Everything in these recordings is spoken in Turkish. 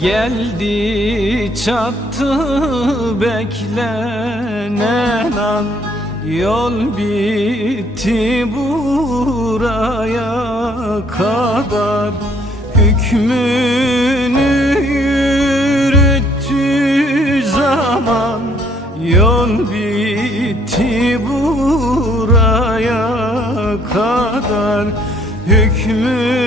Geldi çattı beklenen an. Yol bitti buraya kadar. Hükmünü yürüttü zaman. Yol bitti buraya kadar. Hükmünü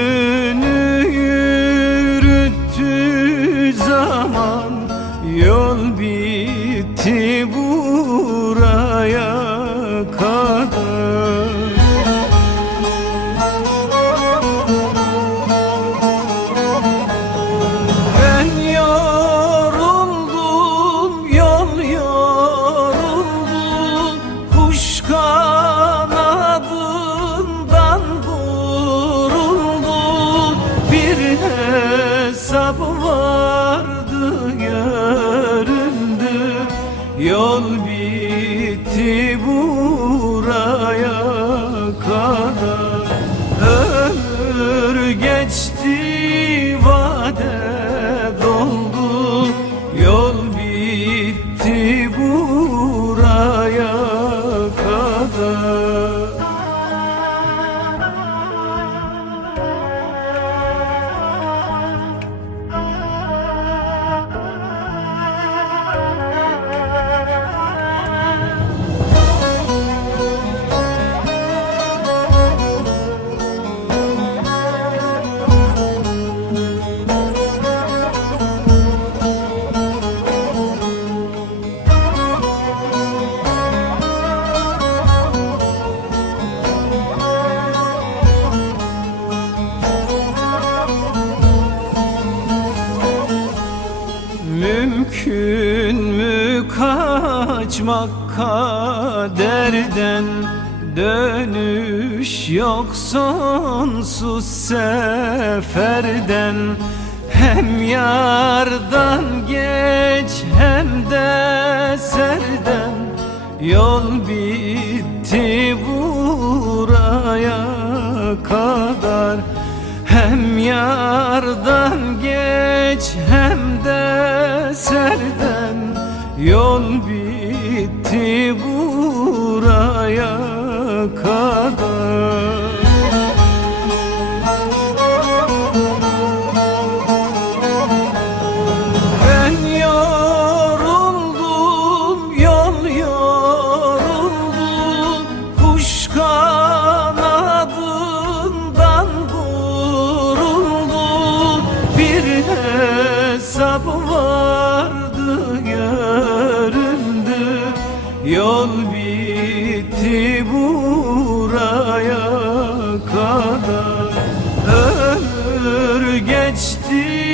hesap vardı göründü. Yol bitti buraya kadar. Ömür geçti vade Mümkün mü kaçmak kaderden? Dönüş yok sonsuz seferden. Hem yardan geç hem de serden. Yol bitti buraya kadar. Hem yardan Yol bitti buraya kadar. Ben yoruldum, yol yoruldum. Kuş kanadından vuruldum. Bir hesap yol bitti buraya kadar. Ömür geçti.